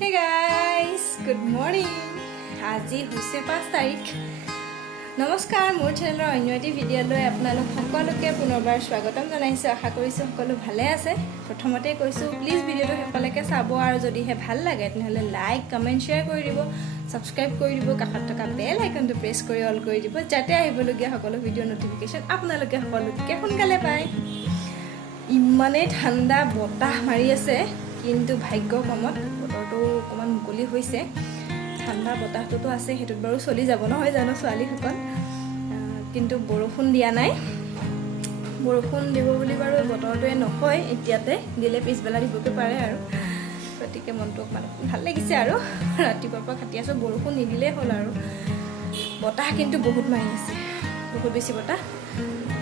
Hey guys, good morning. আজি হৈছে 5 তাৰিখ। নমস্কাৰ, মোৰ চেনেলৰ অন্য এটি ভিডিঅ'লৈ আপোনালোক সকলোকে পুনৰবাৰ স্বাগতম জনাইছোঁ। আশা কৰিছোঁ সকলো ভালে আছে। প্ৰথমতে কৈছোঁ প্লিজ ভিডিঅ'টো শেষলৈকে চাব আৰু যদিহে ভাল লাগে তেনেহ'লে লাইক, কমেণ্ট, শ্বেয়াৰ কৰি দিব, ছাবস্ক্ৰাইব কৰি দিব, কাষত থকা বেল আইকনটো প্ৰেছ কৰি অল কৰি দিব, যাতে আহিবলগীয়া সকলো ভিডিঅ' নটিফিকেশ্যন আপোনালোকে সকলোতকৈ সোনকালে পায়। ইমানেই ঠাণ্ডা বতাহ মাৰি আছে, কিন্তু ভাগ্য কমত বতৰটো অকণমান মুকলি হৈছে। ঠাণ্ডা বতাহটোতো আছে, সেইটোত বাৰু চলি যাব নহয় জানো ছোৱালীসকল, কিন্তু বৰষুণ দিয়া নাই। বৰষুণ দিব বুলি বাৰু বতৰটোৱে নকয়, এতিয়াতে দিলে পিছবেলা দিবকৈ পাৰে আৰু গতিকে মনটো অকণমান ভাল লাগিছে আৰু ৰাতিপুৱাৰ পৰা খাটি আছোঁ। বৰষুণ নিদিলেই হ'ল আৰু বতাহ কিন্তু বহুত মাৰি আছে, বহুত বেছি বতাহ।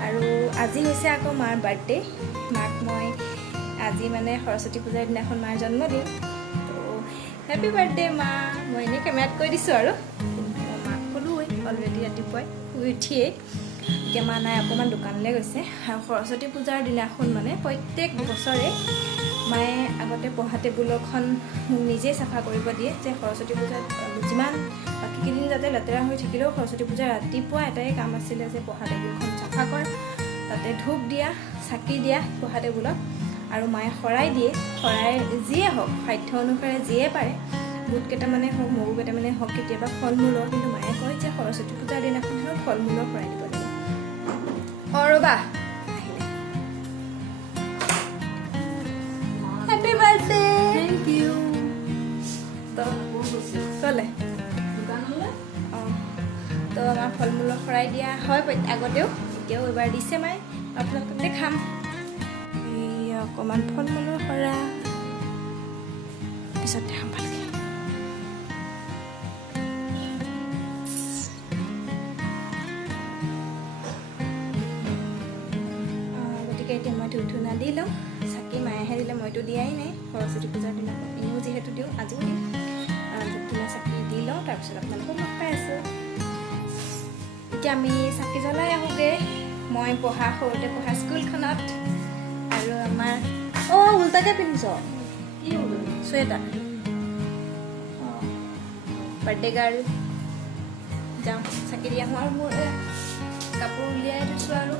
আৰু আজি হৈছে আকৌ মাৰ বাৰ্থডে। মাক মই আজি মানে সৰস্বতী পূজাৰ দিনাখন মাৰ জন্মদিন, তো হেপী বাৰ্থডে মা। মই এনেই কেমেৰাত কৈ দিছোঁ আৰু, কিন্তু মই মাক ক'লোৱে অলৰেডি ৰাতিপুৱাই শুই উঠিয়েই। এতিয়া মা নাই, অকণমান দোকানলৈ গৈছে। আৰু সৰস্বতী পূজাৰ দিনাখন মানে প্ৰত্যেক বছৰে মায়ে আগতে পঢ়া টেবুলখন নিজেই চাফা কৰিব দিয়ে, যে সৰস্বতী পূজাত যিমান বাকীকেইদিন যাতে লেতেৰা হৈ থাকিলেও সৰস্বতী পূজাৰ ৰাতিপুৱা এটাই কাম আছিলে যে পঢ়া টেবুলখন চাফা কৰা, তাতে ধূপ দিয়া, চাকি দিয়া পঢ়া টেবুলত। আৰু মায়ে শৰাই দিয়ে, শৰাই যিয়ে হওক সাধ্য অনুসাৰে যিয়ে পাৰে, বুট কেইটামানে হওক, মগু কেইটামানে হওক, কেতিয়াবা ফল মূলৰ, কিন্তু মায়ে কয় যে সৰস্বতী পূজাৰ দিনাখন হওক ফল মূলৰ শৰাই দিব লাগে। ৰ'বা আহিলে। Happy birthday. Thank you. ক'লে অঁ, তো আমাৰ ফল মূলৰ শৰাই দিয়া হয় আগতেও, এতিয়াও এবাৰ দিছে মায়ে, আপোনালোকক দেখাম। অকণমান ফল মূলৰ শৰা পিছত দেখাম ভালকৈ। গতিকে এতিয়া মই ধূপ ধূনা দি লওঁ। চাকি মায়েহে দিলে, মইতো দিয়াই নাই সৰস্বতী পূজাৰ দিনাখন, এনেও যিহেতু দিওঁ আজিও দিম। ধূপ ধূনা চাকি দি লওঁ, তাৰপিছত আপোনালোকক লগ পাই আছোঁ। এতিয়া আমি চাকি জ্বলাই আহোঁগৈ, মই সৰুতে পঢ়া স্কুলখনত। আৰু আমাৰ উল্টাকে পিন্ধিছ চুৱেটাৰ, বাৰ্থডে গাৰ্ল। যাওঁ চাকি দি আহোঁ। আৰু মোৰ কাপোৰ উলিয়াই থৈছোঁ আৰু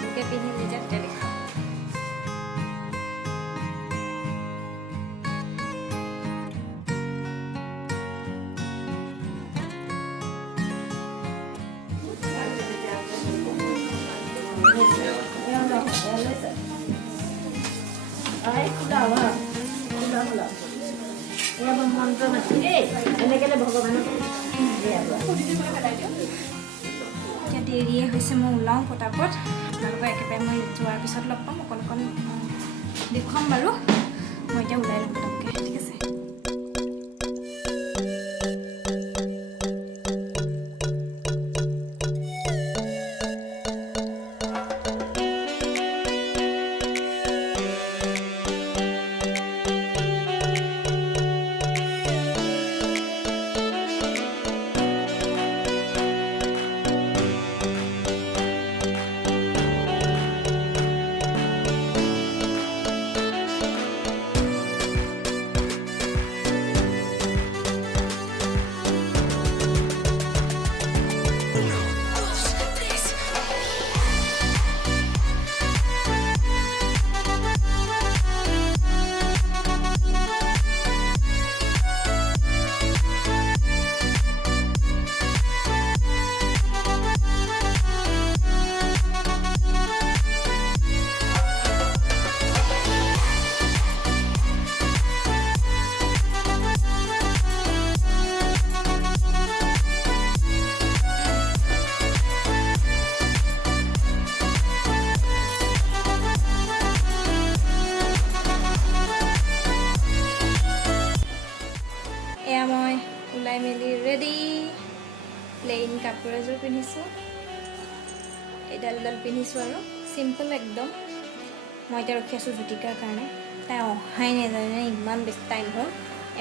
মোকে পিন্ধি নিজে তেতিয়া দেখাওঁ। এতিয়া দেৰিয়ে হৈছে, মই ওলাওঁ পটাপট। আপোনালোকক একেবাৰে মই যোৱাৰ পিছত লগ পাম, অকণ অকণ দেখুৱাম বাৰু। মই এতিয়া ওলাই লওঁ পটককৈ, ঠিক আছে। এয়া মই ওলাই মেলি ৰেডি। প্লেইন কাপোৰ এযোৰ পিন্ধিছোঁ, এডাল পিন্ধিছোঁ আৰু চিম্পল একদম। মই এতিয়া ৰখি আছোঁ জ্যোতিকাৰ কাৰণে, তাই অহাই নাই জানে, ইমান বেছি টাইম হ'ল।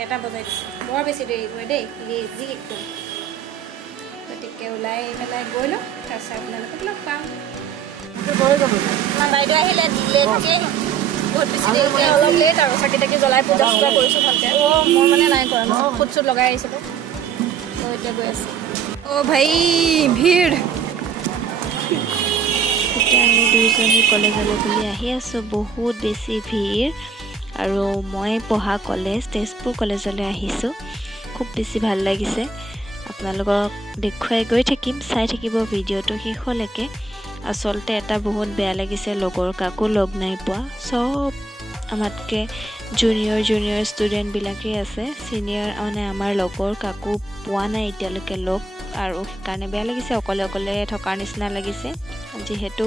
1টা বজাই দিছে, বৰ বেছি দেৰি কৰে দেই, লেজি একদম। গতিকে ওলাই পেলাই গৈ লওঁ, তাৰপিছত আপোনালোকক লগ পাম। বাইদেউ আহিলে লেটকৈ বহুত বেছি দেৰিকৈ অলপ লেট আৰু চাকি তাকি জ্বলাই পূজা চূজা কৰিছোঁ ভালকৈ। মোৰ মানে নাই কৰা, ফুট চুট লগাই আহিছিলোঁ। তো এতিয়া গৈ আছোঁ। অ' ভাই ভিৰ। এতিয়া আমি দুইজনী কলেজলৈ বুলি আহি আছোঁ। বহুত বেছি ভিৰ আৰু মই পঢ়া কলেজ তেজপুৰ কলেজলৈ আহিছোঁ। খুব বেছি ভাল লাগিছে। আপোনালোকক দেখুৱাই গৈ থাকিম, চাই থাকিব ভিডিঅ'টো শেষলৈকে। আচলতে এটা বহুত বেয়া লাগিছে, লগৰ কাকো লগ নাই পোৱা। চব আমাতকৈ জুনিয়ৰ ষ্টুডেণ্টবিলাকেই আছে। ছিনিয়ৰ মানে আমাৰ লগৰ কাকো পোৱা নাই এতিয়ালৈকে লগ, আৰু সেইকাৰণে বেয়া লাগিছে। অকলে অকলে থকাৰ নিচিনা লাগিছে। যিহেতু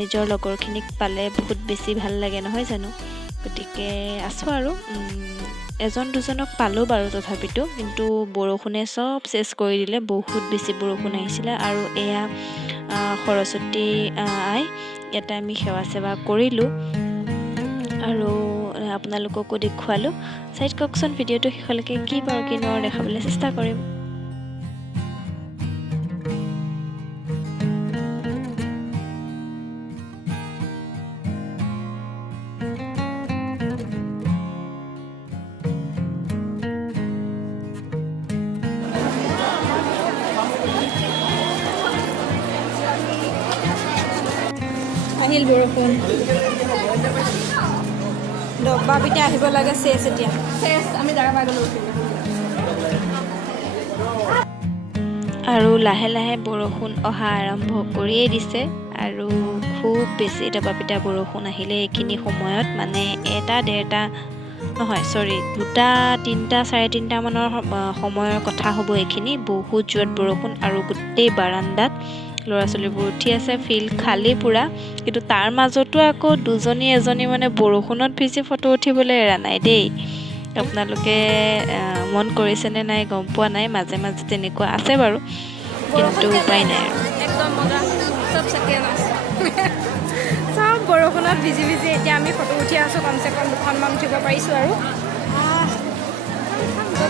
নিজৰ লগৰখিনিক পালে বহুত বেছি ভাল লাগে নহয় জানো। গতিকে আছোঁ আৰু এজন দুজনক পালোঁ বাৰু তথাপিতো, কিন্তু বৰষুণে চব চেছ কৰি দিলে। বহুত বেছি বৰষুণ আহিছিলে। আৰু এয়া সৰস্বতী আই, ইয়াতে আমি সেৱা চেৱা কৰিলোঁ আৰু আপোনালোককো দেখুৱালোঁ। চাই কওকচোন ভিডিঅ'টো শেষলৈকে, কি বাৰু কিনো দেখাবলৈ চেষ্টা কৰিম। আহিল বৰষুণ। ডব্বা পিঠা আহিব লাগে চেচ এতিয়া। চেচ আমি জাগা পাই গ'লোঁ। আৰু লাহে লাহে বৰষুণ অহা আৰম্ভ কৰিয়েই দিছে। আৰু খুব বেছি দবাপিটা বৰষুণ আহিলে এইখিনি সময়ত, মানে 1-1:30 নহয়, 2টা 3টা 3:30 মানৰ সময়ৰ কথা হ'ব এইখিনি। বহুত জোৰত বৰষুণ আৰু গোটেই বাৰান্দাত ল'ৰা ছোৱালীবোৰ উঠি আছে। ফিল্ড খালী পূৰা, কিন্তু তাৰ মাজতো আকৌ দুজনী এজনী মানে বৰষুণত ভিজি ফটো উঠিবলৈ এৰা নাই দেই। আপোনালোকে মন কৰিছেনে নাই গম পোৱা নাই, মাজে মাজে তেনেকুৱা আছে বাৰু, কিন্তু উপায় নাই আৰু। একদম মজা, চব চাকিয়ে নাচ। চব বৰষুণত ভিজি ভিজি এতিয়া আমি ফটো উঠি আছোঁ। কমচে কম 2খনমান উঠিব পাৰিছোঁ আৰু।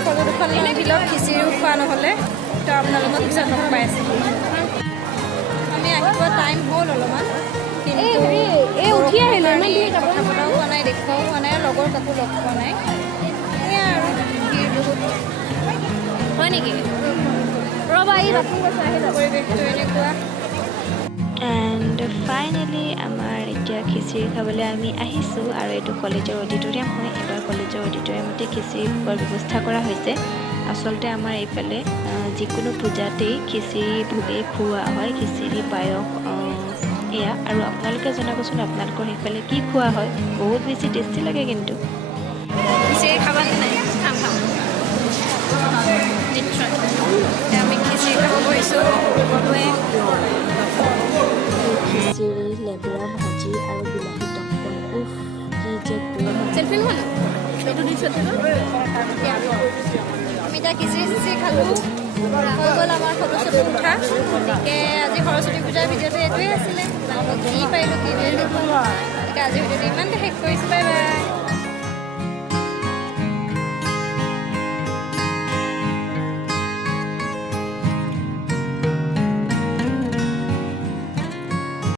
ফটো 2খন নিদিলেও খিচিৰিও খোৱা নহ'লে, তো আপোনালোকক পিছত লগ পাই আছোঁ। আমি আহিব টাইম হ'ল অলপমান, কিন্তু উঠি আহিলোঁ। কথা পতাও হোৱা নাই, দেখুৱাও হোৱা নাই, লগৰ কাকো লগ পোৱা নাই। এয়া আৰু ভিৰ বহুত হয় নেকি। ৰ'বা, এই পৰিৱেশটো এনেকুৱা। এণ্ড ফাইনেলি আমাৰ এতিয়া খিচিৰি খাবলৈ আমি আহিছোঁ। আৰু এইটো কলেজৰ অডিটৰিয়াম হয়। এইবাৰ কলেজৰ অডিটৰিয়ামতে খিচিৰি খোৱাৰ ব্যৱস্থা কৰা হৈছে। আচলতে আমাৰ এইফালে যিকোনো পূজাতেই খিচিৰি ভোগেই খোৱা হয়, খিচিৰি পায়স এয়া। আৰু আপোনালোকে জনাবচোন আপোনালোকৰ সেইফালে কি খোৱা হয়। বহুত বেছি টেষ্টি লাগে কিন্তু। খিচিৰি খাবানে নাই? খাম নিশ্চয়। আমি খিচিৰি খাব বহিছোঁ সকলোৱে। খিচিৰি, লেবেৰা ভাজি আৰু বিলাহী টকন, উফ কি যে চেল্ফি নহয় ন, এইটো দি চেল্ফি ন। আমি এতিয়া খিচিৰি খালোঁ, হৈ গ'ল আমাৰ ফটো চটো উঠা। গতিকে আজি সৰস্বতী পূজাৰ ভিডিঅ'টো এইটোৱে আছিলে। আপোনালোকক কি পাৰিলোঁ কি নোৱাৰিলোঁ, গতিকে আজিৰ ভিডিঅ'টো ইমানতে শেষ কৰিছোঁ। Bye bye.